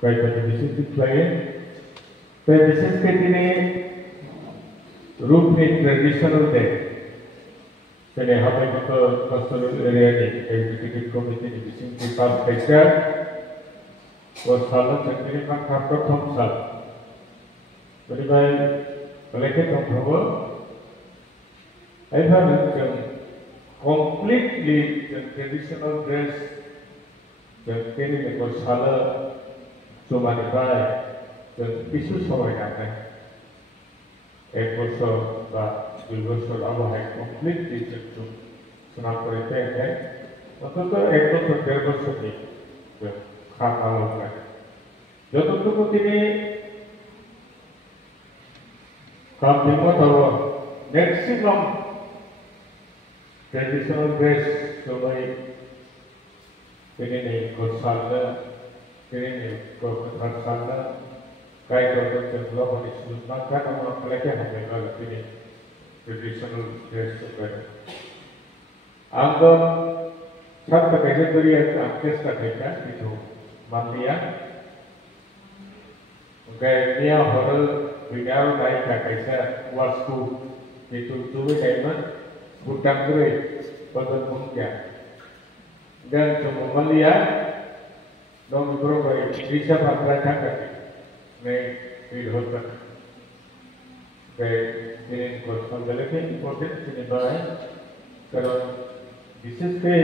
kaya pada bisnis lain, kaya bisnis ini रूप में traditional day jadi hamba ke pastoral area ni executive committee ni bising kita baca wasalah jadi kan kartu thomsal jadi baik mereka thomsawa ऐसा जब completely traditional dress जब केने में wasalah cuma dipakai जब bisu sampai nanti एक वर्ष বা 2 বছর আবহাওয়া কমপ্লিটলি চলছে স্নান করতে हैं অন্তত 1 বছর 1.5 বছর খাওয়া লাগে যতটুকু তিনি কাম দিমতো ম্যাক্সিমাম ট্র্যাডিশনাল ড্রেস সবাই তিনি গোসালা তিনি Gosala Kaya kalau kita melakukan itu, maka orang mereka hanya kalau ini traditional dress seperti. Anggap satu kategori yang akses kategori itu mandia. Mungkin dia horor bidang lain kaisa wasku itu tuh diamond bukan grey pada mungkin. Dan cuma mandia dong berubah bisa berubah में feel होता है ini kosong lagi important ini baik kalau bisnis ke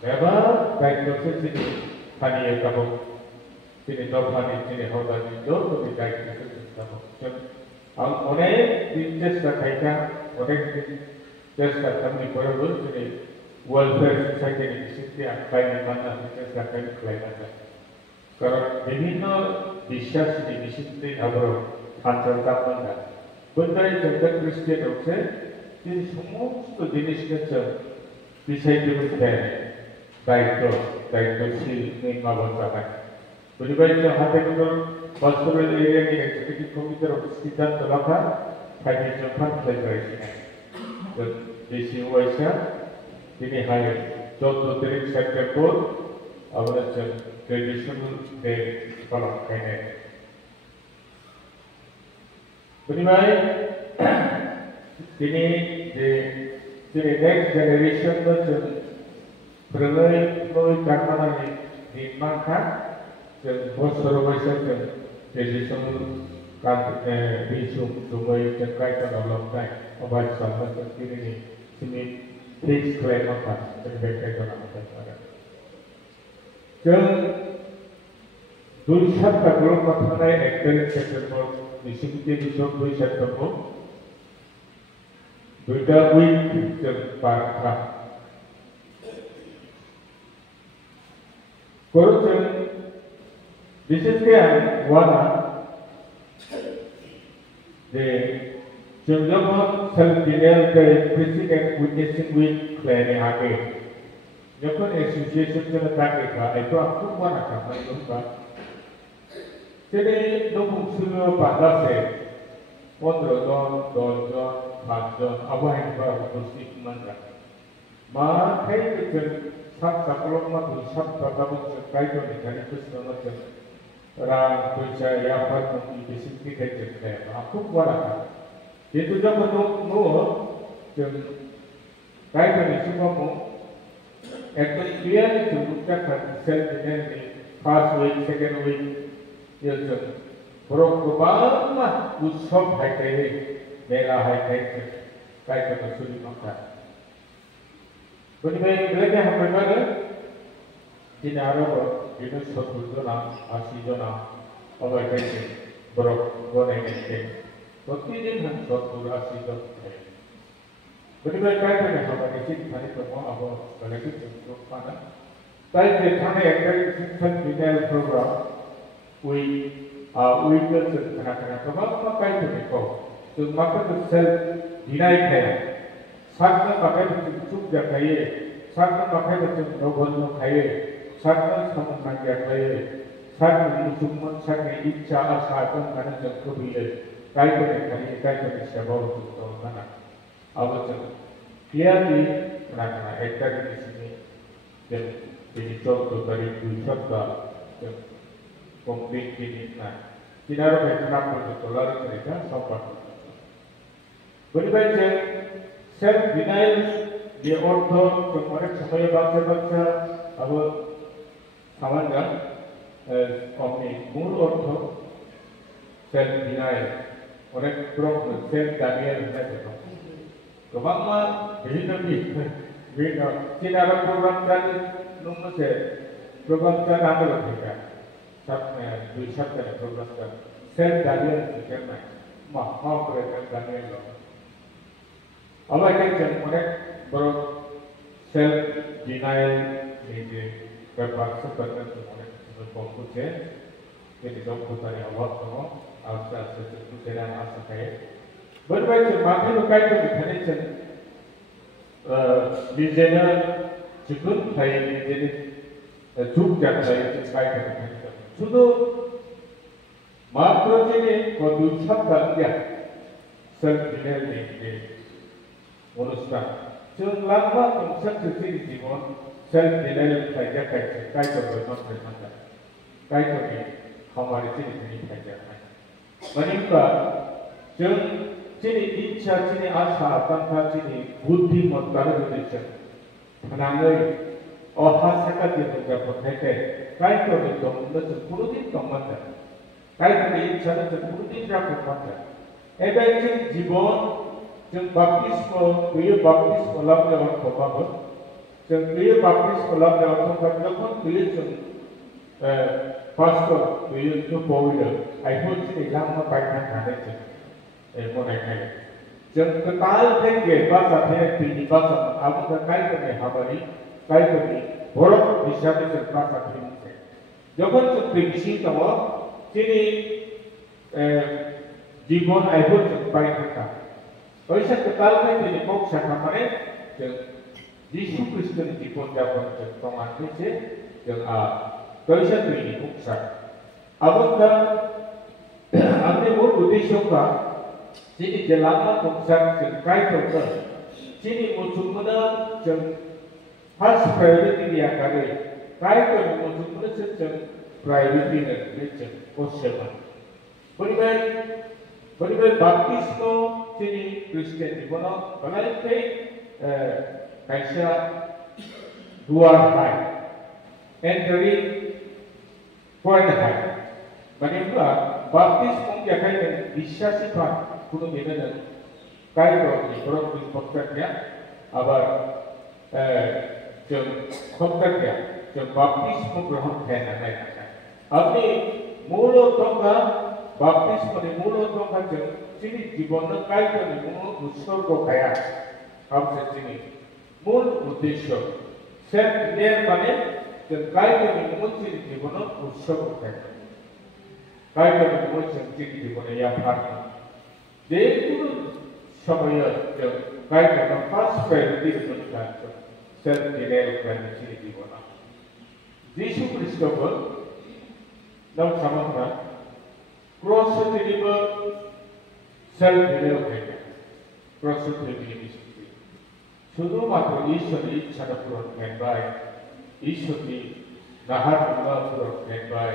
memang baik proses ini tadi kamu ini dormani ini hoba ini dor lebih baik proses kamu jadi orang bisnis kerja orang bisnis kerja kami perlu ini welfare society ini bisnis yang baik mana bisnis kerja lain ada kalau বিভিন্ন বিশ্বাস নিশ্চিত আবার আন্তর্জাতিক বান্ধা বন্ধাই জগৎ Cristian হচ্ছে তিনি সমস্ত জিনিসকে বিষয়টি দেন দায়িত্বশীল নির্মাবন জানায় পরিবারের হাতে কোনো পার্সোনাল এরিয়া নিয়ে এক্সিকিউটিভ কমিটির সিদ্ধান্ত রাখা ফাইন্যান্সিয়াল ফান্ড ফেডারেশন দেশি ওয়াইসা তিনি হাই 14 সেপ্টেম্বর আমাদের traditional day palang kene. Bagaimana ini the next generation itu berlai karena di mana dan bos terwasa dan traditional kan bisum sumai terkait dengan lomba obat sama seperti ini sini fix klaim apa terkait dengan apa. Jeng দুইশাত কাগর কথায় একটার September নিশ্চিতে বিষয় 2 September দুইটা week পারা করছেন বিশেষকে ওয়ানা যে যখন self ডিনাল কে president witnessing week প্ল্যানে আগে যখন অ্যাসোসিয়েশন জন্য থাকে itu aku mana kata itu Pak jadi dukung semua padase 15 জন 10 জন 5 জন apa yang berfungsi mana maka itu sab sakolok mah sab berkamu terkait dengan dari semua macam orang percaya yang berfungsi bisnis kita aku mana itu jangan nunggu dan kait dengan semua একদম clearly চুক্তা self denial first week second week ইয়ের programme উৎসব হাইতে মেলা হাইতে কাইতে শুরু করতে বলিবে এলাকা হবে দিন আরো দিন 70 জন 80 জন অবাই কাইতে বড় গনে গেছে প্রতিদিন 70 80 জন Bagaimana kaya dengan hamba kecil hari semua apa lagi untuk mana? Tapi kerana agricultural detail program, we will kena kemana kaya dengan kau. So maka tu self deny kaya. Sakna pakai macam cuk kaya, sakna pakai macam novel kaya, sakna sama kaya kaya, sakna itu cuma sakna icha asa kan kerana jangkau bila kaya dengan kaya siapa untuk mana? Awak clearly nak ekta di sini dan ini contoh dari dua sabda 공백 기니까 지나로 베트남으로 돌아가니까 성과도 Berbagai self denial di orto kemudian sampai baca apa kawan kan omni mul orto self denial oleh prok self denial itu kebang mah beda tidak ada program kan nomor program kan ada lagi kan sabnya dua sabnya program kan self denial itu kan mah mau program denial Allah kan kemudian baru self denial ini berpaksa berkan kemudian berfokus jadi dokter awak semua asal sesuatu jalan asal kaya berbagai macam lukai tu mekanisme dijenar cukup saya jadi cukup jam saya lukai tu mekanisme sudah makro ini kau sabda dia self denial ini অনুষ্ঠান जों लामा गंसे सुखी जीवन self denial खायजा खायजा कायजो बयन खायजा कायजोनि खामानि जिनिसनि खायजा मानिबा जों जिनि इच्छा जिनि आशा आकांक्षा जिनि बुद्धि मत्तार जुदिजों थानानै अहासाका जिबनजा फथायथे कायजोनि दमनो जों कुनुदिन दममानजा कायजोनि इच्छानो जों कुनुदिन जाफुंमानजा एबे जों जीवन जों बाप्तिस्म बेयो बाप्तिस्म लाबनायाव खबाबो जों बेयो बाप्तिस्म लाबनायाव खबाबो जखन बेयो जों पास्टर बेयो जो बयनो आइखौ दिनै लामा बायना थानाय जों गनायनाय जों कताल थेंगे बासाथे बिनि बासा आबुं कायफोरनि हाबानि कायफोरनि बरफ हिसाबै जों बासाथे मोनसे जखन जों प्रेगनेन्सि दङ दिनै जीवन आइखौ जों बायना ऐसा कताल में दिने मोक्ष हमारे जब यीशु क्रिस्त ने जीवन जापन जब प्रमाण से जब कैसा दिने मोक्ष अब तक अपने वो उद्देश्यों का जिन्हें जलाना मोक्ष जब काय करकर जिन्हें मुझुमना जब फर्स्ट प्रायोरिटी दिया करे काय कर मुझुमना से जब प्रायोरिटी ने जब क्वेश्चन परिवार बाप्तिस्मो जिनि क्रिस्टियान जीवनाव बांद्राय खायसेया गुवार हाय एन्ट्रि फरायनो हायो माने होनब्ला बाप्तिस्म जाखाय जों बिश्वासिफा कुनु बेनो कायदनि बर'नि भक्तया आबार जों भक्तया जों बाप्तिस्म ग्रहण खालामनाय अपनी मूल दंगा बाप्तिस्मनि मूल दंगा जों जिनि जीवन कायदनि मूल उत्सर्ग खाया हमसे जिनि मूल उद्देश्य सेल्फ डिनायल माने जों कायदनि मूल जिनि जीवन उत्सर्ग खाया कायदनि मूल जिनि जीवन या फारना जेकुनु समय जों कायदनि फार्स्ट प्रायोरिटी मोनगा सेल्फ डिनायल खालामनाय जिनि जीवन यीशु ख्रीष्टबो नों सामोनबा क्रस दिनिबो सेल्फ डिनायल खाया क्रस दिनिबो शुद्ध मात्र ईश्वरनि इच्छा पूर्ण खालामबाय ईश्वरनि नाहार मुवा पूर्ण खालामबाय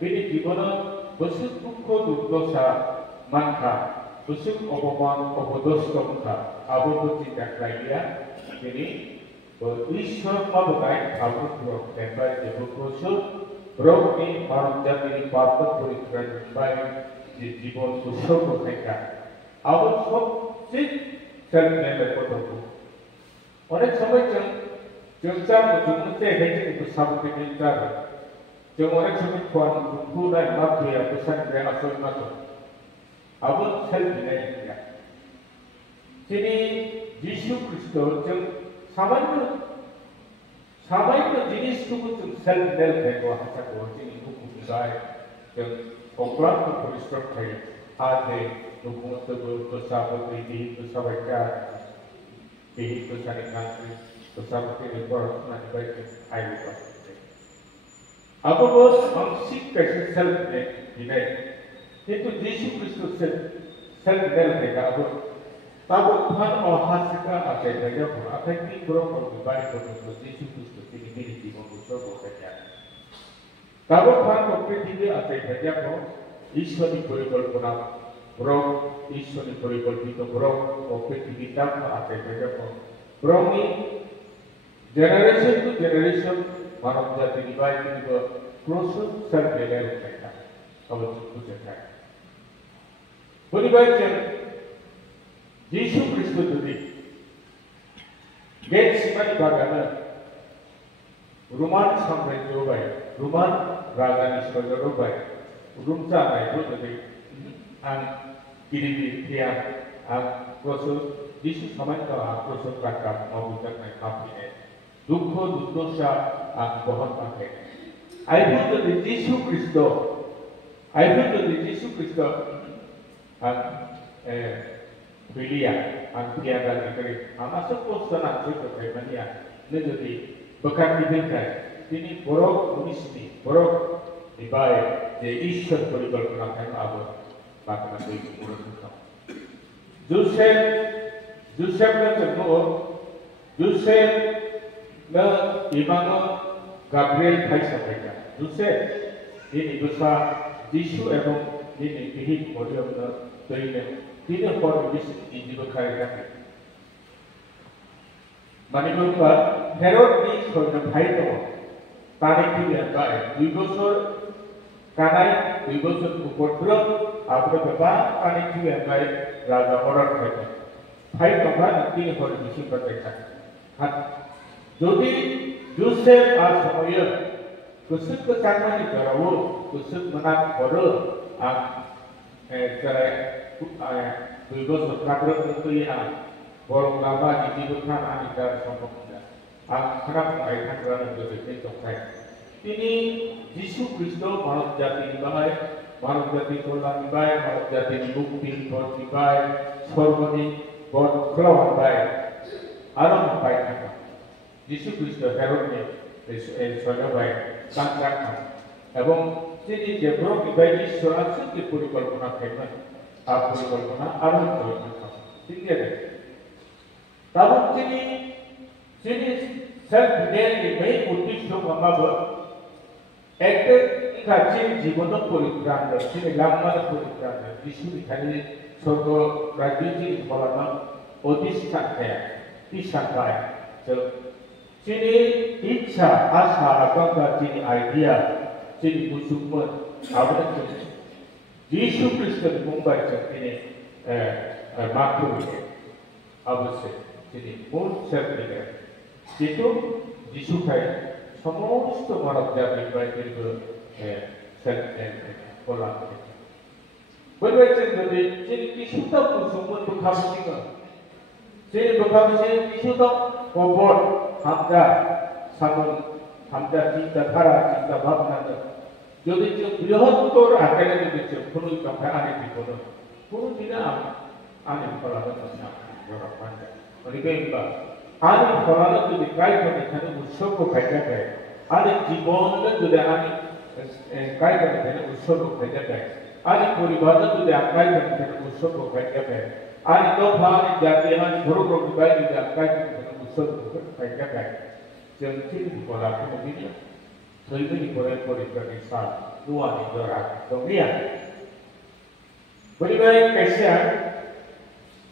बेनि जीवनाव बोसोर दुख दुर्दशा मानखा बोसोर अबमान अबदस्तमखा आबोबो चिन्ता खालामलिया बेनि ईश्वर माबोनाय आबो पूर्ण खालामबाय जेबोखौसो ब्रह्मनि मानवजातिनि पाप परित्राण बाय जीवन उत्सर्ग खायगा आबो सबसे सेल्फ डिनायल करतो अनेक समय जों मुझुमसे हेजिं बेसाबते मिलतार जों अनेक समय खुआन खुनाय माथुया बेसानग्रे आसल माथु आबो सेल्फ डिनायल गैया दिनै यीशु ख्रीष्ट जों सामान्य जिनिसखौबो जों सेल्फ डिनायल खायगौ हासाखौ जोंनि हुकुमनिफ्राय जों अब्लाबो परिश्रम खायो आजे हुकुमखौबो बेसाबो दैनि बेसाबायगा Jadi pesan country bersama dengan orang baik air pasir. Apa bos manusia kasih self denial. Itu Yesus Kristus self denial mereka apa? Tahu Tuhan Allah suka apa yang pun apa yang berapa baik untuk Yesus Kristus ini milik di manusia bukannya. 가복한 পৃথিবী আছে 대자고 ঈশ্বরী পরিকল্পনা বরং ঈশ্বরী পরিকল্পিত বরং পৃথিবী তাপ আছে 대자고 বরং이 generation to generation মানব জাতি নিবাই দিব প্রসব সার্ভেলের একটা অবস্থা বুঝতে বলিবাইছেন যিশু খ্রিস্ট যদি গেট সিমানি বাগানে রোমান সাম্রাজ্য বাই রোমান রাজানি সরকার বাই রুমজাनायखौ যদি आं गिदिर गिदिर आं प्रसब যিশু समाजखौ आं प्रसब राखा मावजानाय खाफिनाय दुख दुर्दशा आं बहन खाफिनाय आइबो যদি যিশু খ্রিস্ট आं फैलिया आं तियादा निकरे आमासो पोस्टना जोखै मानिया ने যদি बखान दिखाय তিনি বড় মনীষী বড় নিবাই যে ঈশ্বর পরিকল্পনা থাকে আবো বাতনা দুই পুরো কথা जोसेफ ने जन्म जोसेफ ने इमानो गाब्रिएल फाइसा फाइसा जोसेफ ini dosa যিশু এবং ini bihi moriam na toine tine por bis injiba khai rakhe mani bangba herod ni soina bhai to tare ki ba 2 বছর কানাই 2 বছর উপদ্র আপনি বাবা কানে কি বাই রাজা অর্ডার খাইতে ভাই বাবা তিনি হরে বেশি প্রত্যেকটা হাত যদি जोसेफ आ समय गोसोक गोसारमानि गरावो गोसोक मोना हरो आं जेरै 2 বছর काग्रो गई आं बर लाबा निजिबो थाना आंनि दा सम्पदा आं खाराप आइथांग्रा गोदोनि दंखाय তিনি যিশু খ্রিস্ট মানব জাতির বাই মানব জাতির কল্যাণ বাই মানব জাতির মুক্তির পথ বাই সর্বদিক বড় খোলা বাই আরম্ভ পাই থাকা যিশু খ্রিস্ট হেরোদকে এই সজাবাই কান্দাকা এবং তিনি যে বড় বিবাহ ঈশ্বর আসলে পরিকল্পনা থাকবেন আর পরিকল্পনা আরম্ভ করবেন ঠিক আছে তখন তিনি সেলফ ডেলি মেইন উদ্দেশ্য মামাবো একটা কাছের জীবন পরিত্রাণ তিনি লাম্বার পরিত্রাণ যিশু এখানে স্বর্গ রাজ্যে ফলানো অধিষ্ঠান থাকে ঈশান পায় তো তিনি ইচ্ছা আশা আকাঙ্ক্ষা তিনি আইডিয়া তিনি মুসুকমত আবেদন করেছেন যিশু খ্রিস্টের মুম্বাই তিনি মাত্র অবশ্যই তিনি মূল সেরকে কিন্তু যিশু খাই সমস্ত মানব জাতির বাইরের কল্যাণ বলবেন যদি তিনি কিছুটা মুসলমান বুখাবসিং তিনি বুখাবসিং কিছুটা কবর হামজা সামন হামজা চিন্তা ধারা চিন্তা ভাবনা যদি বৃহত্তর আকারে যদি কোনো কথা আনে বিপদ কোনো দিনে আনে ফলানো অনেকেইবা আনে ফলানো যদি কাইখানে এখানে উৎসর্গ খাইতে পায় আরে জীবনে যদি আমি কাইখানে এখানে উৎসর্গ খাইতে পায় আরে পরিবারে যদি কাইখানে এখানে উৎসর্গ খাইতে পায় আরে দফা জাতি আমি ঘর ঘর বিবাহ যদি কাইখানে এখানে উৎসর্গ খাইতে পায় जों थिग गलाखौ नुयो सैबोनि गलाय परिफ्रानि सा नुवानि जरा दंलिया बोरैबाय खायसेया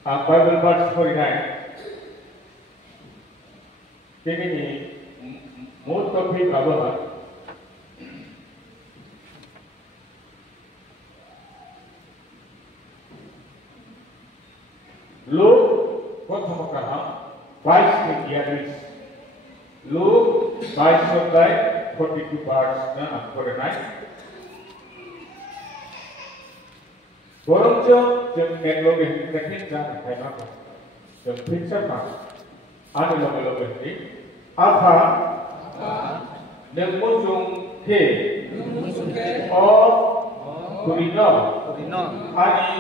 आं बाइबेल भार्स फरायनाय दिनैनि मुल टपिक माबा लुक प्रथम काहा 22 Yaris Luke 22 verse na angkorenai. Borong jo jeng ekloge tekin jang kainaka. Jeng prinsip mas. Ane loge ni. Apa? Nengmusung ke. O kurino. Ani.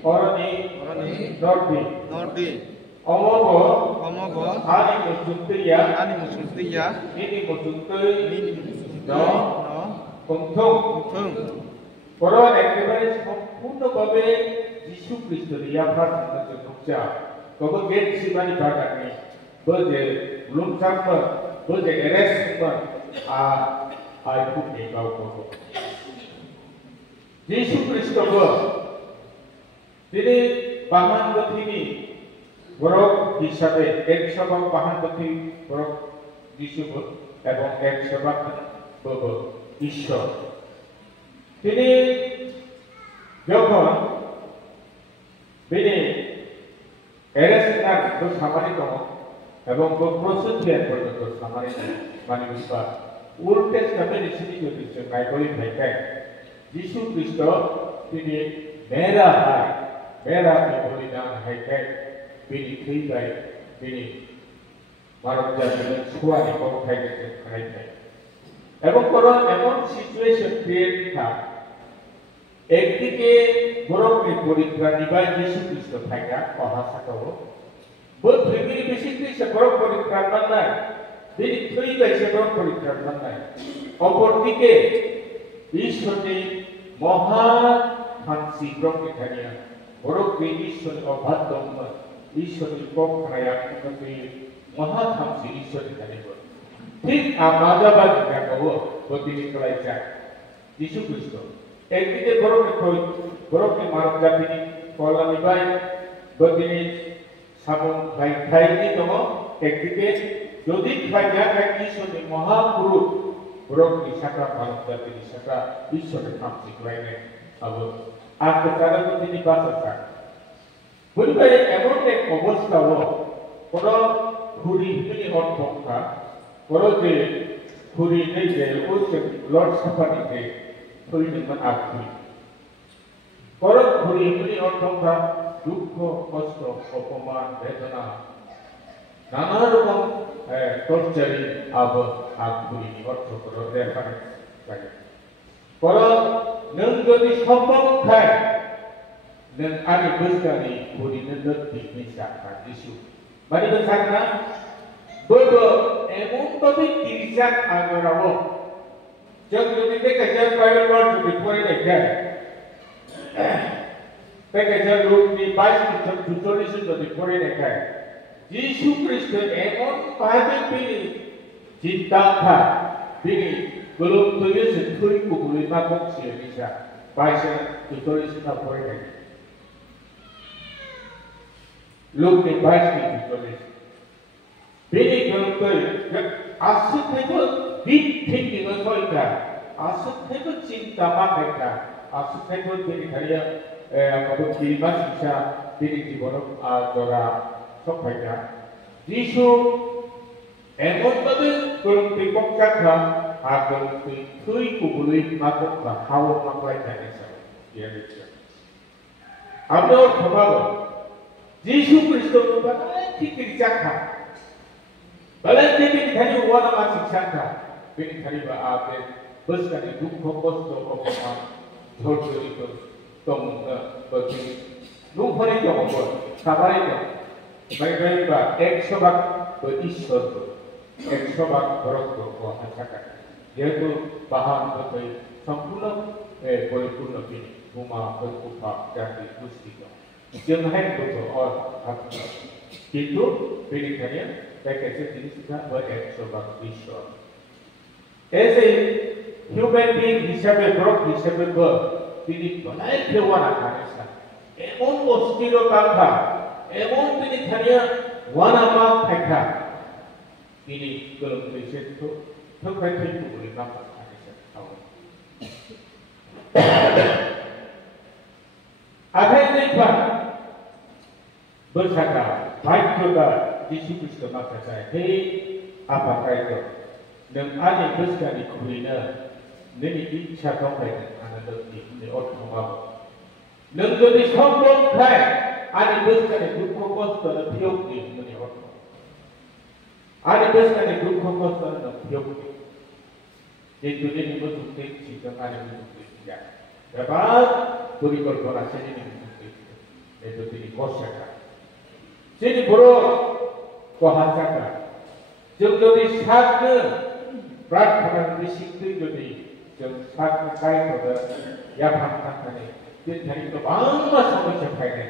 Orani. Nordi. Omogo ani musuntiya ini musunti no konthong পরোয়া একেবারে সম্পূর্ণভাবে যিশু খ্রিস্টের ইয়াফার মধ্যে ঢুকছে কবে gate সিমানি বাগানে বজে লুমসাম্মা বজে এরেসমা 아이쿠니 가우고 예수 그리스도가 তিনি বাহান গতিনি বরক হিসাবে 100 বাহান গতি বরক যিশু এবং 100 ঈশ্বর তিনি যখন তিনি এরেস্টার তো সামারি দম এবং প্রসেসিয়ার পর্যন্ত সামারি মানে বিপা ওল্ড টেস্টামেন্ট সিনি যদি বাইবেল ভাইকে যিশু খ্রিস্ট তিনি মেরা বলিদান হাইকে বিনি থৈবাই বিনি মানব জাতির সুয়ানি বংশাই গেছে খাইতে এবং কোন এমন সিচুয়েশন ক্রিয়েট था একদিকে বরফে পরীক্ষা নিবাই যিশু খ্রিস্ট থাকা অহাসাকাও বোধ ফ্যামিলি বেসিক্যালি সে বরফ পরীক্ষা বানায় বিনি থৈবাই সে বরফ পরীক্ষা বানায় অপরদিকে ঈশ্বরী মহান ফান্সি ব্রহ্মে খানিয়া বরফে ঈশ্বরী অবাধ্যম ঈশ্বরী পক্ষায়া মহান ফান্সি ঈশ্বরী খানিয়া ঠিক আমাজাবাদ দেখাবো প্রতিনি কলাইছা যিশু খ্রিস্ট একদিকে বরফে মানব জাতিনি কল্যাণিবাই প্রতিনি সাবন খাইনি দম একদিকে যদি খাইয়া এক ঈশ্বরী মহাপুরুষ বরফে শাখা মানব জাতিনি শাখা ঈশ্বরের ফান্সি কলাইনে আবো আর তারা প্রতিনি বাঁচা বলবে এমন এক অবস্থাও কোন ঘুরি অর্থকা বড়তে ঘুরি নেই যে ওই লর্ড সাফারিতে থইনিমান আগুই বড় ঘুরি অর্থকা দুঃখ কষ্ট অপমান বেদনা নানা রকম টর্চারি আগুই অর্থ করো রেফারেন্স লাগে বড় নং যদি সম্ভব খায় नों आंनि बोसोरनि घुरिनो लोब्बि मिसाखा जिसु माने बेसाखा बोबो एमनबाबो गिर्जा आगरावो जों जुदि बे गेजेर बाइबेल वर्ड जुदि फरायनायखाय बे गेजेर लुकनि 22 जुदि फरायनायखाय जिसु ख्रिस्ट एमनबाबो बिनि जित्ताखा बिनि गोलोमदैसो थैखौ गोलैमा गंसे मिसा 22 फरायनाय लोग ने बाइस की चले बेने गलत आसु थे तो बिग थिंग इन सोई का आसु थे तो चिंता मार का आसु थे तो बेने खरिया कबूतर की बात शिक्षा बेने जीवन जोरा सब भाईका जिसु एमोन बबे गलत पक्का था आगल तुई कुबुली माको का हाव माकलाई जाने सब ये देखिए अब और खबर যিশু খ্রিস্ট বালাইকি गिर्जाखा बालाइकी बिनिखायनो वानामा शिक्षाखा बिनिखायनो आबे बोसोरनि दुख कष्ट अपमान धैर्यखौ दं बदि नुफोरनि दङबो साबारि दं बायबायबा 100 भाग ईश्वरखौ 100 भाग बरखौ हासाखा जेहेतु बाहान गथै सम्पूर्ण परिपूर्ण बिनि बुमा बरखुफा जाति पुष्टि दं जोंहाय गथ' और किन्तु बेनिखायनो जायखिजाया जिनिसफ्रा बा ईश्वर एज ए हिउमेन बिंग हिसाबै ब्रक हिसाबैबो बिनि गलाय खेवाना खानेसा एमन अस्थिर कांखा एमन बेनिखायनो वानामा फायखा बिनि गोलोमदैसेखौ थोखाय थैखौ गोलैमा खानेसा आखाय नैफा bersaka baik juga Yesus Kristus maka saya hei apakah itu dan ani bersani kulina neni icha kau baik anda lebih ni orang mau dan jadi sombong kai ani bersani duka kosta dan piok ni ni orang ani bersani duka kosta dan piok ni itu ni betul betul jika ani betul ya dapat beri korporasi ini betul itu jadi kosa jadi buruk kuhasakan. Jadi sakna प्रार्थना basically যদি जों साखना काय pada या फांथाखने दिन धरि गोबां समस्या फैनाय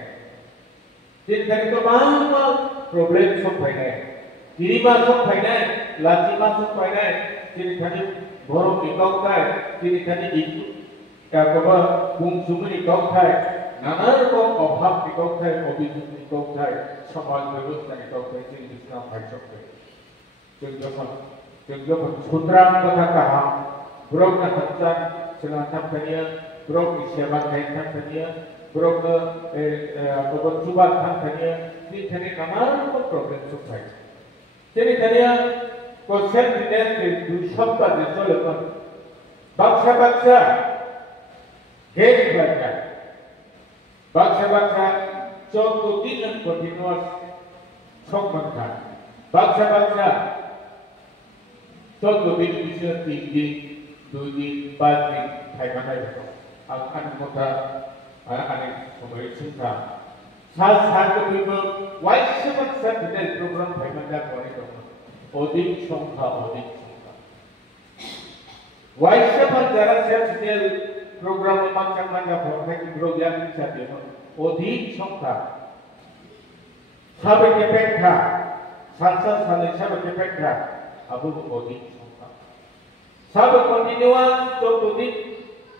दिन धरि गोबां प्रब्लेम सम फैनाय गिरिमा सम फैनाय लाजिमा सम फैनाय दिन धरि borok ikautai, jadi tadi itu, kalau bungsumu ikautai, nanar kau obhab ikautai, obisum ikautai, samaj berusaha ikautai, jadi bisa macam tu. Jadi sutra kata kaham, borok nak hantar, selatan tanya, borok isyabat kaitan tanya, borok apa cuba tanya, ini tadi nanar kau problem sukai. Jadi tanya konsep ini dua sabda disolkan. Bangsa-bangsa baca. Bangsa-bangsa contoh dinam kontinuas sokmankan. Bangsa-bangsa contoh Indonesia tinggi, dunia, balik, Thailand itu. Anak muda, anak semua cinta. Saat people, why seven Saturday program Thailand itu? Odik songkha. Why seven Saturday program macam-macam orang program bisa dia. Odik songkha. Sahabat kepekha, salsa sahabat kepekha, abu odik songkha. Sahabat kontinuan contoh di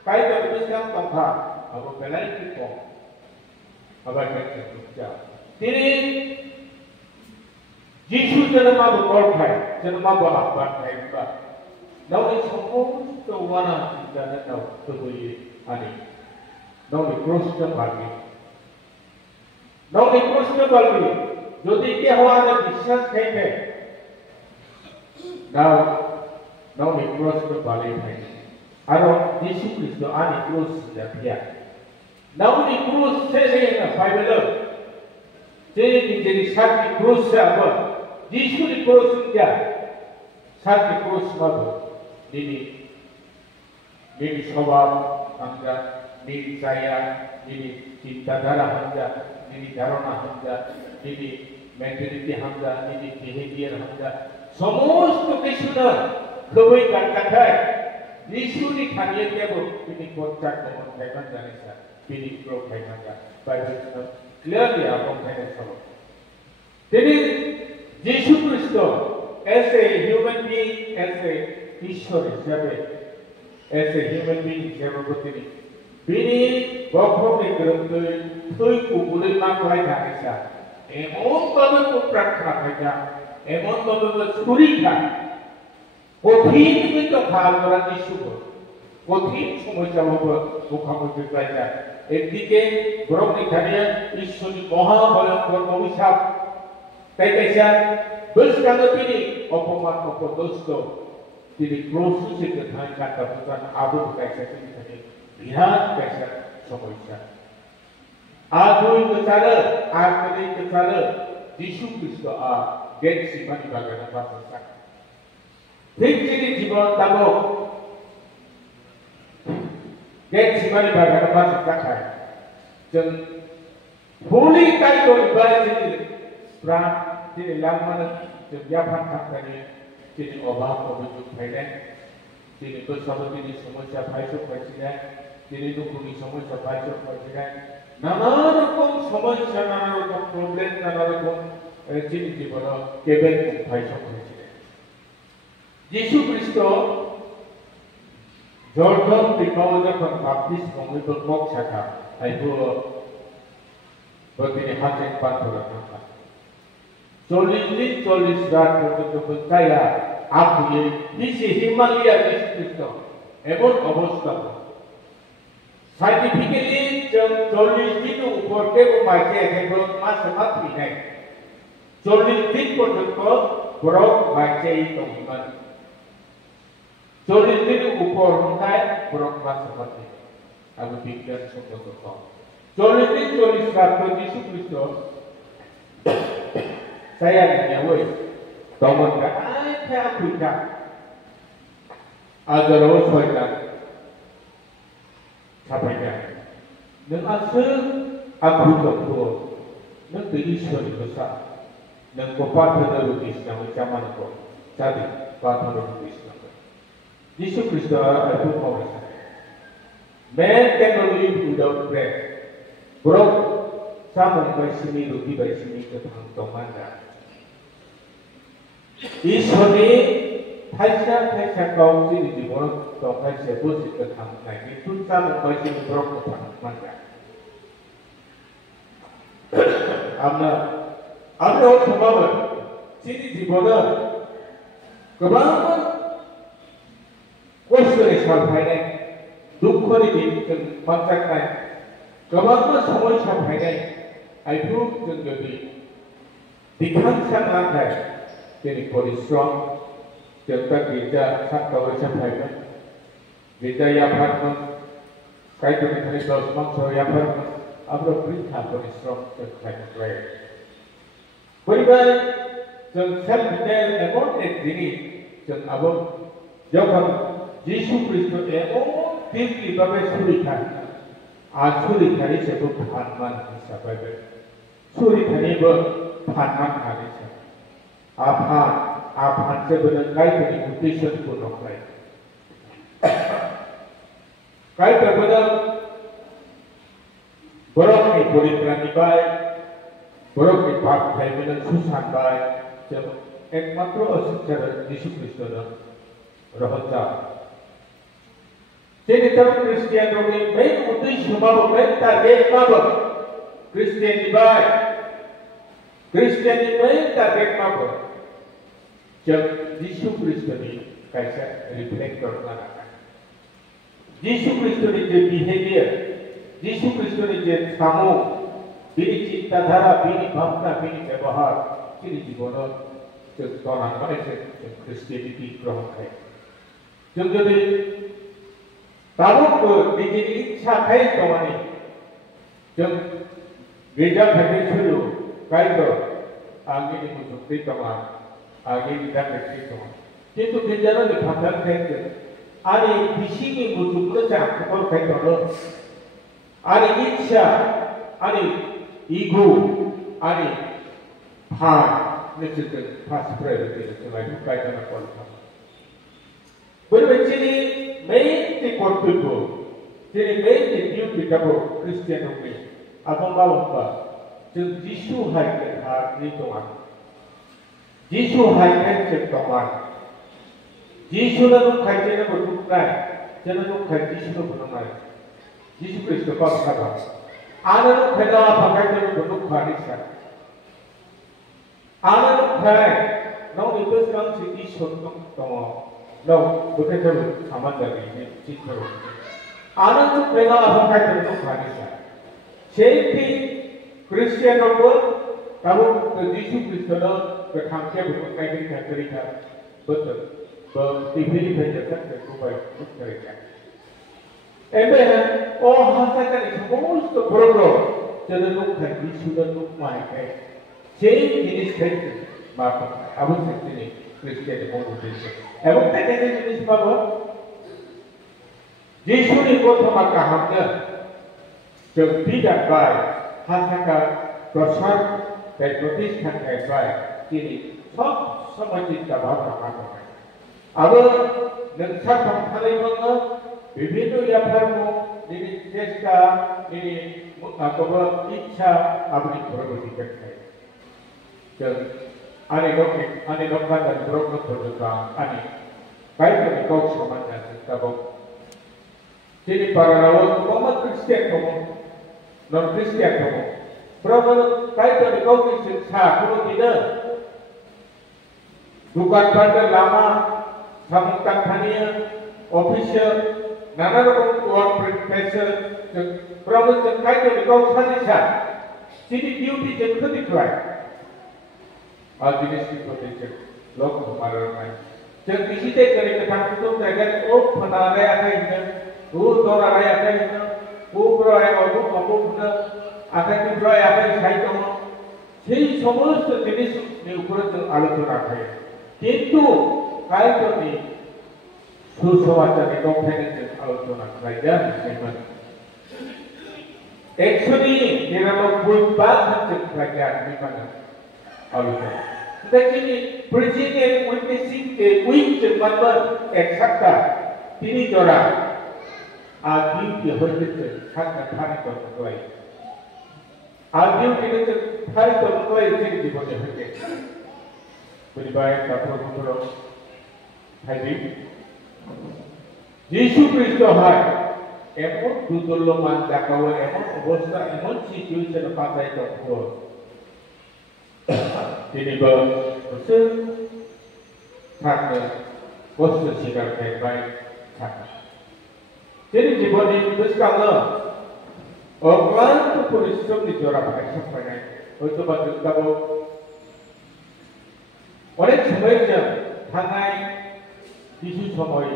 kaitan bisnis songkha, abu pelai kita. Abang kerja. Jadi, Yesus jangan mahu berkorban, jangan mahu apa yang baik. Namun semua itu wana tidak tahu tujuan ani. Namun cross kembali. Namun cross kembali. Jadi kita hawa বিশ্বাস kaitan. Namun cross kembali hai. Aro Yesus Kristus ani cross dia. Namun cross saya Bible. Jadi satu cross apa? Yesus di cross dia. Satu cross apa? Ini swabab Anda, ini saya, ini cinta darah Anda, ini darona Anda, ini mentality Anda, ini behavior Anda. Semua kesudah kebaikan kata. Yesus di kalian dia ini kontrak dengan Tuhan dan Isa. Pilih pro Tuhan dan Bible clearly apa yang saya. Jadi Yesus Kristus as a human being, as a ईश्वर हिसाबे ऐसे human being हिसाबे बतनी बिनी बखो के ग्रंथ थोई कुबुले मांगवाई धारिसा एमन बाबे को प्रार्थना करजा एमन बाबे को छुरी था कठिन में तो भाल करा निशुभ कठिन समस्या बाबे मुखामुखी करजा एक दिके ब्रह्म निखानिया ईश्वरी महाभयंकर अभिशाप कैसा बस कांगो बिनी अपमान अपदोस्त Jadi proses itu hanya kata-kata abu kaisa ini tadi lihat kaisa semua. Abu kecara, akhirnya kecara Yesus Kristus get siman di bagian apa sahaja. ঠিক jadi জীবন তাবো get siman di bagian apa sahaja. Jeng holy kai ko ibarat jadi pram jadi lama jeng japan takkannya. Jadi obah obujuk payah, jadi bersama ini semua siapa itu presiden, jadi nukuni semua siapa itu presiden. Nana rukun semua nana rukun problem, nana rukun jadi jiwa keben payah presiden. Yesus Kristus Jordan di bawah baptis mengambil bermok cakap, itu begini hati panturan. 40 রাত পর্যন্ত চাইয়া আপুয়ে নিচে হিমালয়া বিস্তৃত এমন অবস্থা scientifically 40 দিন উপর কেউ মাইকে একেবারে মাসে মাত্রই নাই 40 দিন পর্যন্ত বরফ মাইকে তখন 40 দিন উপর হয় বরফ মাসে মাত্রই আমি বিজ্ঞান সম্মত 40 দিন 40 রাত যীশু খ্রিস্ট saya nanya, woi, teman kan, saya Afrika, agar orang soalnya, siapa yang, dengan asal Afrika pun, dengan Islam besar, dengan kepada Islam macam mana pun, jadi kepada Islam. Yesus Kristus itu orang. Man cannot live without bread. Bro, sama macam ini, roti macam ini, ketang tomanda. ईश्वरी Taisa kau sini di borong kau taisa bosi ketang naik itu sama bagi borong ketang mana? Amna orang semua sini di borong kebanyakan kuasa sampai naik dukun ini macam naik kebanyakan semua sampai naik itu jadi dikhanskan lantai jadi polistrong Jika gereja sakau sampaikan, gereja yang harus kaitan dengan dos mangsa yang harus abro berita peristrong terkait dengan. Beribai jeng self-denial emotif ini jeng abang jawab Yesus Kristus emon tinggi bagai sulitan, sulitan ini sebut panman sahabat, sulitan ini panman hari sahabat. Apa sebenarnya kaitan invitation pun orang kaitan benar borok ni politik ni baik borok ni partai benar susah baik jauh ekmatro secara Yesus Kristus rahasia jadi dalam Kristian ini baik untuk semua baik target apa Kristian ni baik Kristian ni baik target apa जब यीशु Christ ने कैसा reflect करना रखा यीशु Christ ने जो behaviour यीशु Christ ने जो सामो बिनी चिंताधारा बिनी भावना बिनी व्यवहार बिनी जीवन जो तोरण बने से क्रिश्चियनिटी ग्रहण है जो जब तारों को निजी इच्छा है तो वानी जब गिरजा भजन शुरू कई तो आगे नहीं मुझे तमाम आगे tidak begitu. Itu kerjanya di pasar kerja. Ada visi ni butuh kerja kalau kait orang. Ada ikhya, ada ego, ada hal. Necesar pas priority selain kait orang kualitas. Berbeda ni main di korporato, jadi main di duty double Christian orang. Abang bawa jadi isu hai kerja ni tuan. Yesus hai ciptaan. Yesus lalu kaitnya berbukai, jangan lalu kait Yesus lalu berbukai. Yesus Kristus apa kata? Anda lalu kaitnya apa kaitnya berbukai sah. Anda lalu kait, nau itu sekarang si Yesus tong, nau bukan terus sama dari ini cipta. Anda lalu kaitnya apa kaitnya berbukai sah. Jadi Kristian orang kamu Yesus Kristus bertangkap untuk kaitan kerja betul berdiri berjalan dan berubah kerja. Emang orang hasilkan itu semua program jadi luka di sudah luka mai jadi jenis kerja apa abang seperti Kristian Indonesia. Emang tak ada jenis apa? Yesus ni kau sama kahamnya jadi tidak baik hasilkan besar dan bertiskan baik. Jadi, semua cinta bahagia apa? Ada nengsak pangkalai mana, berbeza yang baru, ini cesta, ini apa icha, apa ini berbeza kerja. Jadi, ane dokter dan dokter berbeza, ane baik ini kau sama dengan cinta bahagia. Jadi para rawat, umat Kristian kamu, non Kristian kamu, berapa baik ini kau Kristian sah, kalau tidak. Bukan pada lama sambutan tania, official, nana rokok uang profesor, berapa jengkai tu kau sahaja, jadi duty jengkai dikeluar. Jenis itu lok kemarin. Jadi isi teh dari ketang itu jaga penarai ada ini, dorai ada ini, berai abu punya, ada berai ada saya tu. Jadi semua jenis ni ukuran tu alat ada. কিন্তু kaitan ni susah jadi komponen alutona kerajaan memang. Actually, dia nak buat banyak kerajaan memang alutona. Tetapi ni presiden witnessing ke win cepat eksakta ini jorang. Adi dia berjaya hanya hari terbaik. Adi dia hari terbaik jadi diboleh. Beribaik, tak perlu হাইবি যিশু খ্রিস্ট হয় এমন দুর্দল্যমান দেখাও এমন অবস্থা এমন situation পাতায় তখন তিনি বসে থাকতে কষ্ট স্বীকার করবাই থাকেন তিনি জীবনে বুঝকালো অক্লান্ত পরিশ্রমনি জোড়া ভাই সাফায় হয়তো বা যোদ্ধাবো অনেক সময় থানায় কিছু সময়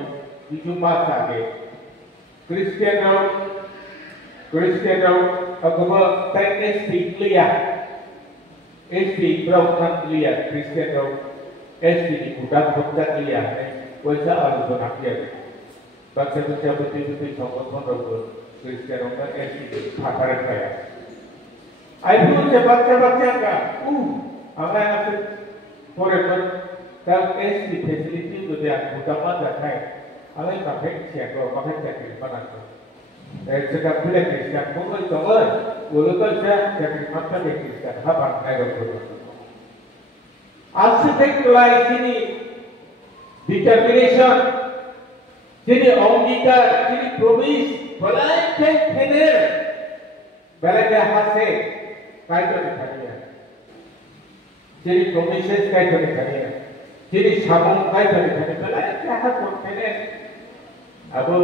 কিছু মাস আগে Cristiano agama tak SD lihat SD berautan lihat Cristiano SD di budak budak lihat wajah alu benakian baca betul songkot rogo Cristiano kan SD pakar kaya ayo baca kan apa yang aku forever kalau SD facility itu dia budak mana kayaอะไรกับเพชรเฉียดก็กับเพชรแจกถึงขนาดนั้นแต่จะกับผู้เล่นกิจการผมก็ต้องรู้ก็จะแจกถึงมันก็เล่นกิจการถ้าบางใครก็รู้architect like ini determination jadi ongkar jadi promise belajar tener belajar hasil kaya ditanya jadi promises kaya ditanya jadi sabung kaya ditanya belajar hasil tener Abu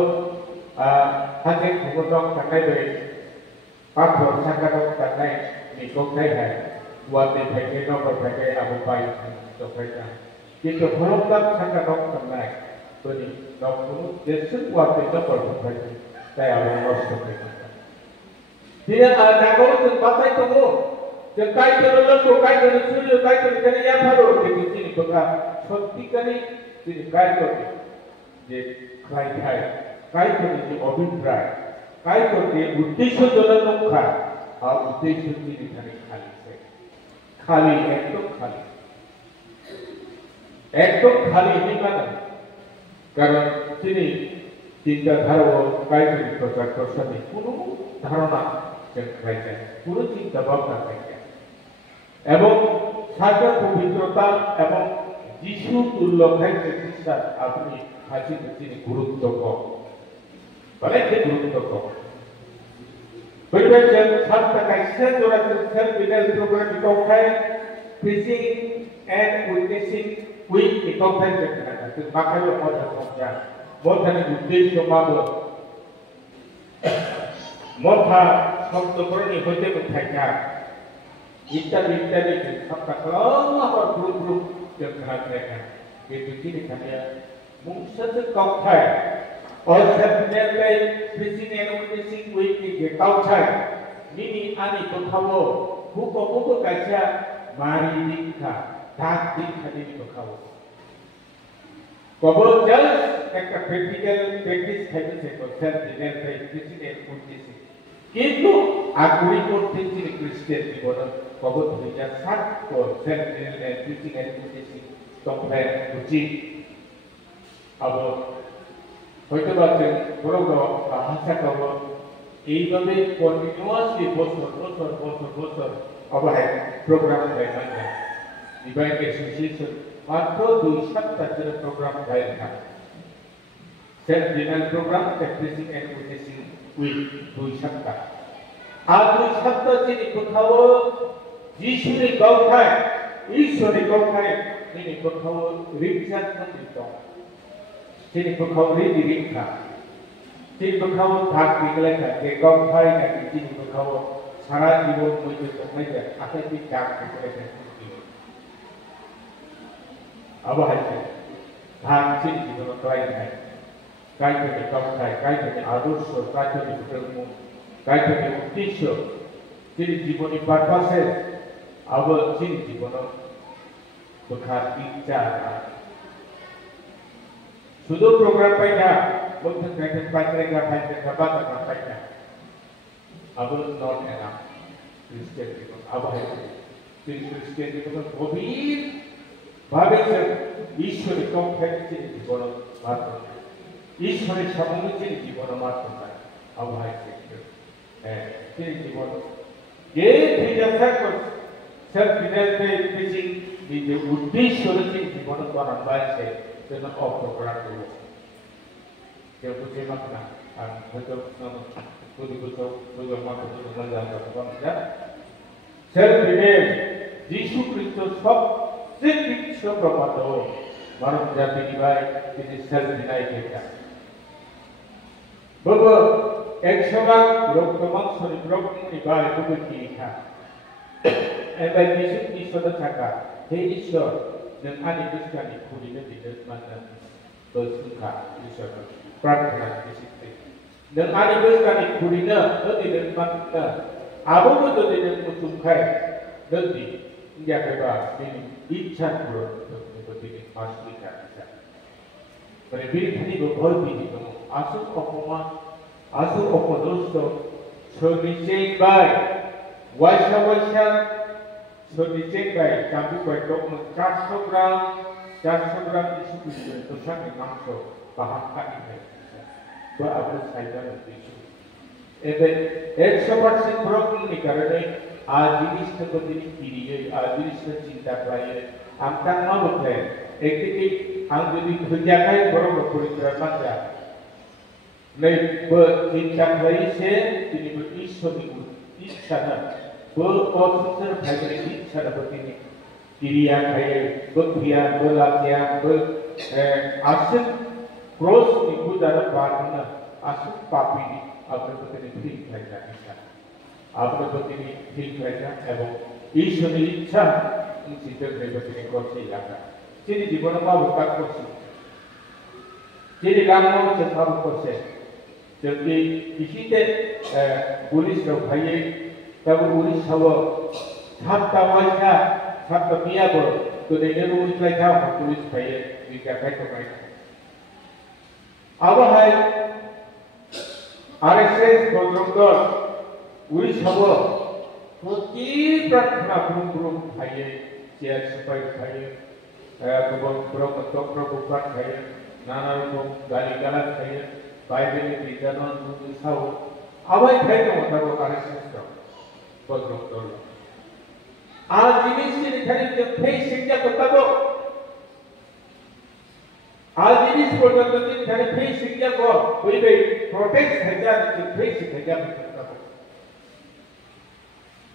hasil pemotong pakai beri pakai sangkatong pakai nikok saya buat dipakai nomor pakai abu bayi sopirnya itu pelongkap sangkatong pakai beri nomor jesu buat nomor pakai saya abu nomor sopirnya dia ada kau tu pakai kamu jekai terlalu bukai terlalu bukai terlalu yang baru di sini bukan seperti kali sini kai tu je kai করতে অভিপ্রায় kai করতে উদ্দেশ্য জনক খায় আর উদ্দেশ্য তিনি খালি খালি একদম খালি মানে কারণ তিনি চিন্তাধারা ও কায়িক প্রচার প্রসারে কোনো ধারণা রাখেন কোনো চিন্তা ভাবনা রাখেন এবং সাধক পবিত্রতা এবং যিশু তুল্য খাইতে বিশ্বাস আপনি হাসিতে তিনি গুরুত্ব কম বলে যে গুরুত্ব কম বলবেন সাতটা কাইসা জোড়া সেলফ বিডাল প্রোগ্রাম ইকোখায় প্রিচিং এন্ড উইটনেসিং উইথ ইকোখায় যেটা আছে বাকালো মজা সমঝা মধানি উদ্দেশ্য মাবো মধা শব্দকরণী হইতে থাকা ইত্যাদি সবটা কলম আবার গ্রুপ যেটা দেখা কিন্তু তিনি খানিয়া মুখসাতে কক্ষায় और सेमिनार में प्रीचिंग एंड उइटनेसिंग वीक के कौछाय मिनी आनी कोखावो हुको कैसा मारी दिखा दाग दिखा दी कोखावो कबो जस्ट एक प्रैक्टिकल प्रैक्टिस खाइते से को सेमिनार में प्रीचिंग एंड उइटनेसिंग किंतु आगुरी करते তিনি খ্রিস্টান জীবন কবো ধরিয়া সাত को seminar and preaching and witnessing complain উচিত अब হয়তো বাচ্চা বড় ভাষা কব এইভাবে কন্টিনিউয়াসলি বছর অবহায় প্রোগ্রাম হয় না ডিভাইন অ্যাসোসিয়েশন মাত্র 2 সপ্তাহ ধরে প্রোগ্রাম হয় না self denial programme practising and witnessing with 2 সপ্তাহ আর 2 সপ্তাহ যিনি কোথাও যিশুর কথায় ঈশ্বরের কথায় তিনি কোথাও রিকশন মন্দির তিনি কোথাও রিক্সা তিনি কোথাও থাক বিকলেখা যে গম্ভাই নাকি তিনি কোথাও সারা জীবন মধ্যে সময় যায় আকাশি ডাক বিকলেখা আবহাওয়া ধান তিনি জীবন করাই নাই কাইতনে গম্ভাই কাইতনে আদর্শ কাইতনে প্রেম কাইতনে উদ্দেশ্য তিনি জীবনী পারপাসে আবার তিনি জীবন দুঃখার ইচ্ছা শুধু প্রোগ্রাম পাইনা বলতে প্র্যাকটিস পাইতে বাবা পাইনা আবুল নট এনা খ্রিস্টান জীবন আবহাওয়া তিনি খ্রিস্টান জীবন গভীর ভাবে ঈশ্বরের কমপ্লেক্সে জীবন মাত্র ঈশ্বরের সামনে জীবন মাত্র আবহাওয়া তিনি জীবন যে ফিজাসা সেলফ ডিনাইল প্রিচিং যে উদ্দেশ্য রয়েছে জীবন করার বাইরে 저는 어프로그라고 결국에 막나 그쪽 그쪽만 만나서 self-revealed Jesus Christus सबसे picture प्रमाणो मानव जाति की बात किसी self-denial के क्या बाबा एक शब्द लोग तमाम सोनी लोग की बात को भी क्या ऐसा किसी ईश्वर का हे ईश्वर जन आने किसका नहीं खुदी में दिल मानना तो सुखा ईश्वर प्रार्थना किसी से जन आने किसका नहीं खुदी ना तो दिल मानना आबो तो दिल को सुखाए जल्दी इंडिया के बाद ini इच्छा करो तो बच्चे के पास भी जाता है पर बिल्कुल नहीं वो बहुत भी नहीं तो आसु अपोदोस तो छोड़ीचे बाय वाइशा छोड़ीचे बाय काबू पर तो 400 ग्राम इशू कुछ तो शायद नाम तो बाहर का ही है तो अब साइड में इशू एबे 100% प्रॉब्लम निकालने आजीविस तो दिन पीरिये आजीविस चिंता कराये आमता मां बोलते एक टिक आम जदि खुदिया का बरो बपुरी तरह जा नहीं वो चिंता कराई से तिनी वो ईश्वरी इच्छा ना वो कौशल भाई इच्छा ना बतिनी किरिया खाये वो क्रिया वो लातिया वो आशिक क्रॉस निकुदार पार्टनर आशिक पापी आपने बतिनी ठीक है जानिका आपने बतिनी ठीक है जा एवं ईश्वरी इच्छा चिंतन में बतिनी कौशल लगा जिन जीवन में वो काट कौशल जिन लामों से भाव कौशल जबकि इसी ते पुलिस लोग भाई तब पुलिस हवा छापता वाला छापता मिया बो तो देने पुलिस लाइटा पुलिस भाई विचार करते भाई अब है आरएसएस बोलूँगा पुलिस हवा प्रति प्रार्थना करूँ भाई चेयर सफाई भाई प्रभुपात भाई नाना लोग गाली गलत भाई बाइबल में विज्ञान दूसरा हो अवैध भाई का मतलब वो आरएसएस का बोलूँगा आज जिन्हें से निकाले जब फेस शिक्षा को तबो आज जिन्हें से बोलते हैं निकाले फेस शिक्षा को कोई भी प्रोटेक्ट है क्या जब फेस शिक्षा में तबो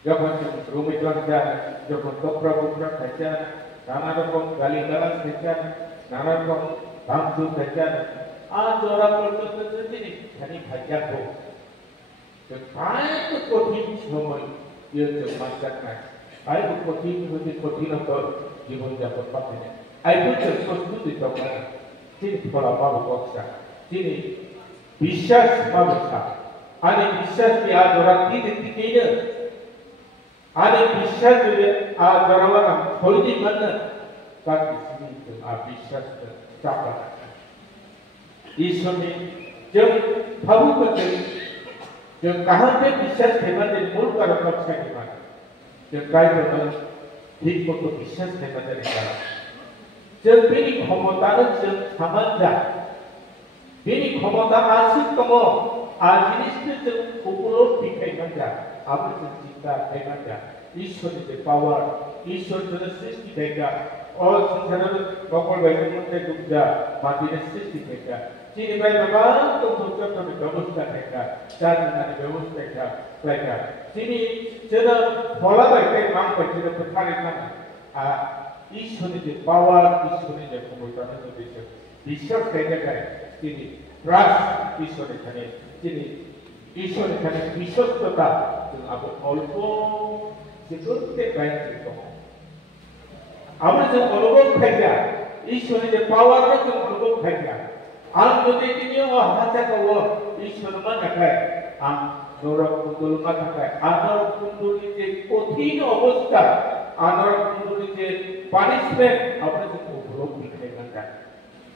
जब हम रूम में जाते हैं जब हम कपड़ा बुकरा खाते हैं नाना रकम गाली गलौज खाते हैं नाना रकम भांग खाते हैं आज जोरा बोलते हैं नहीं खाली खाया को तो काय तो कोठी समय ये जो मानता है आई को कोठी न तो जीवन जापन पाते हैं आई को जो कोठी तो क्या तीन थोड़ा बाबू बक्सा तीन विश्वास बाबूसा आने विश्वास की आज जोरा तीन तीन आने विश्वास जो आज जोरा वाला होली मन ताकि सीधी आप विश्वास चापा ईश्वर ने जब भावुक बच्चे जब कहाँ पे विश्वास खेमा ने मूल का रक्षा खेमा जब काय तो ठीक को तो विश्वास खेमा ने निकाला जब बेनी क्षमता जब समझा बेनी क्षमता आसिक कमो आजीनिष्ठ जब उपलब्धि खेमा जा आप जब चिंता खेमा जा ईश्वर ने पावर ईश्वर जो सृष्टि देगा और संसार में लोकल वैज्ञानिकों ने दुर्जा माटी ने सृष्टि देगा चीनी भाई बाबा तो सोचो तो व्यवस्था देगा चार महीने व्यवस्था देगा लेगा चीनी जरा फला भाई के मांग पर जरा पठारे ना ईश्वर ने पावर ईश्वर ने क्षमता ने तो देश विश्वास देगा चीनी ट्रस्ट ईश्वर ने जाने चीनी ईश्वर ने जाने विश्वास तो का तो आप अल्पो सिद्धते बाइक तो हमने जो अनुभव किया ईश्वर ने पावर ने जो अनुभव किया आम जो देखिए वो हमारे का वो ईश्वर मन रखा है आम नौरव कुंडल मन रखा है आनर कुंडली जे कठिन अवस्था आनर कुंडली जे पनिशमेंट अपने जो उपलब्ध करने का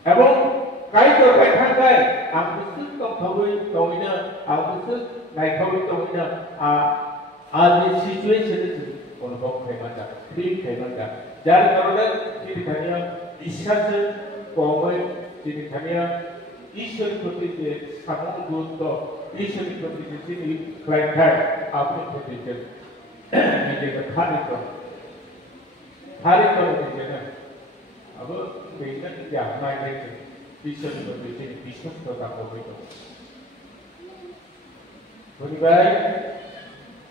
एवं कई तो बैठा गए आम किसी को खबरी तो इन्हें आम किसी नहीं खबरी तो इन्हें आज ये सिचुएशन अनुभव करना जा ठीक करना जा जार करोड़े जिन धनिया विश्वास कोमल जिन धनिया ईश्वर प्रति जे सामूहिक गुरुत्व ईश्वर प्रति जे जिन क्लाइंटर आपने प्रति जे निजे का खाली करो निजे ना अब बेजन या हमारे विश्व में बेजन विश्व तो का कोई तो Beribai,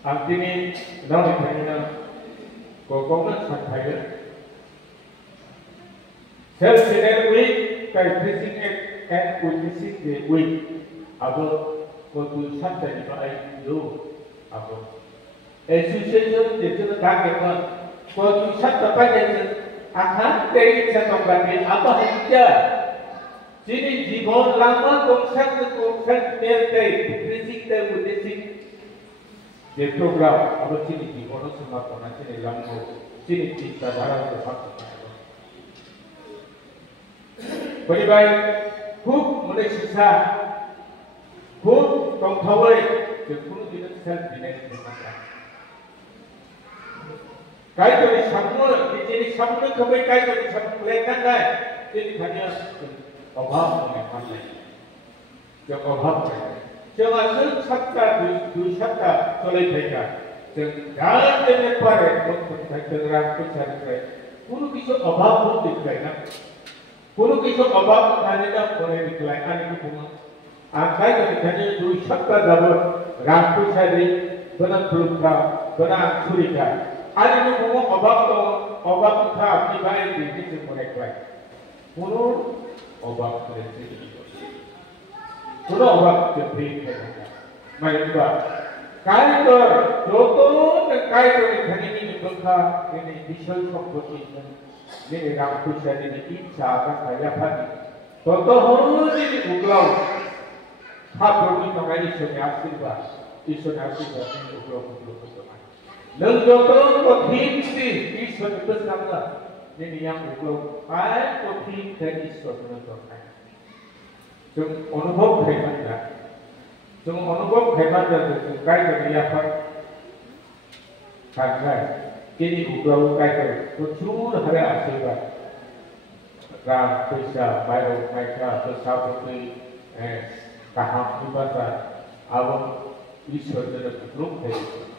artinya dalam hanya kokongan santai. Self-care week, practicing and witnessing the week. Abo kotu santai di mana itu? Abo association itu tak kotu santai pada itu akan dari satu bagi apa saja. Jadi Jibon lama konsep mereka prinsip dan witnessing the program apa sini Jibon semua pernah sini lama sini kita dalam tempat Beribai hub mulai sisa hub tongkawai jepun tidak self denial Kaya tu semua jadi semua kebaikan jadi semua kelihatan dah jadi hanya अभाव में फंसे जब अभाव है जब असल सत्ता दुष्टता चले जाएगा जब ध्यान देने पर है तो संग्राम को चलते पूर्ण किसी अभाव को दिखाए ना पूर्ण किसी अभाव को खाने का पूरे दिखाए आने को पूर्ण आंखाई को दिखाने दुष्टता दबो राम को चले बना तुलका बना छुरी का आने को पूर्ण अभाव था अपनी बात देखने से पूरे दिखाए पूर्ण obak terjadi. Sudah obak terjadi. Mereka kaitor, jodoh dan kaitor ini berkah ini visual composition ini rampusan ini icha akan saya pagi. Jodoh ini uglau. Hak bumi mengenai isu nasibah ini uglau. Lalu jodoh kotinsi isu itu sama. Ini yang uglau, ay kopi dari Islam menentukan. Jom अनुभव Hemanta, jom अनुभव Hemanta tu kai dari apa? Karena ini uglau kai dari, tujuh hari asal ram pisah, bayu mereka bersama itu tahap ibadah awam Islam dengan uglau dari.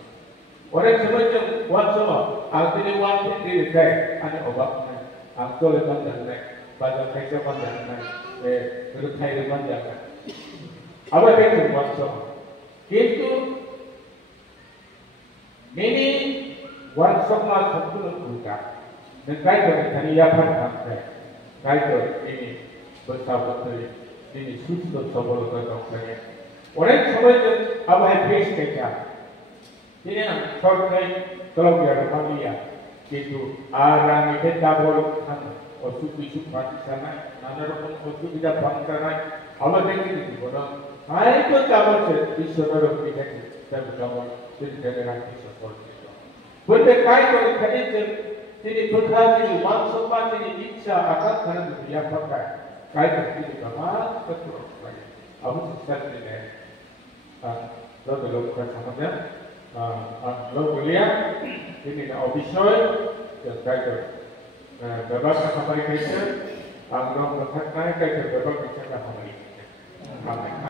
Orang semacam wajah, artinya wajah diri saya, ane obak, angkol lepas jalan, pada kerja jalan, berkait lepas jalan. Apa itu wajah? Itu, ini wajah mah sempurna buka. Dan kait dari apa sampai, kait ini bersama ini susah sebelum berdoa. Orang semacam apa yang kerja. Ini yang sorry kalau biar familia itu orang itu double kan, osu bisu pasti sana, nana orang osu tidak bangsa naik, Allah dengar itu orang, saya itu double set, isu orang kita itu double, jadi dengan isu seperti itu. Berdekai kalau tadi jadi berkali uang sempat jadi ikhya akan karena dia pakai, kait itu kamar betul, abu susah ini, lalu lakukan samanya. Lalu kemudian ini official dan kaitan beberapa sampai kerja, anggaran berkait kaitan beberapa kerja sampai.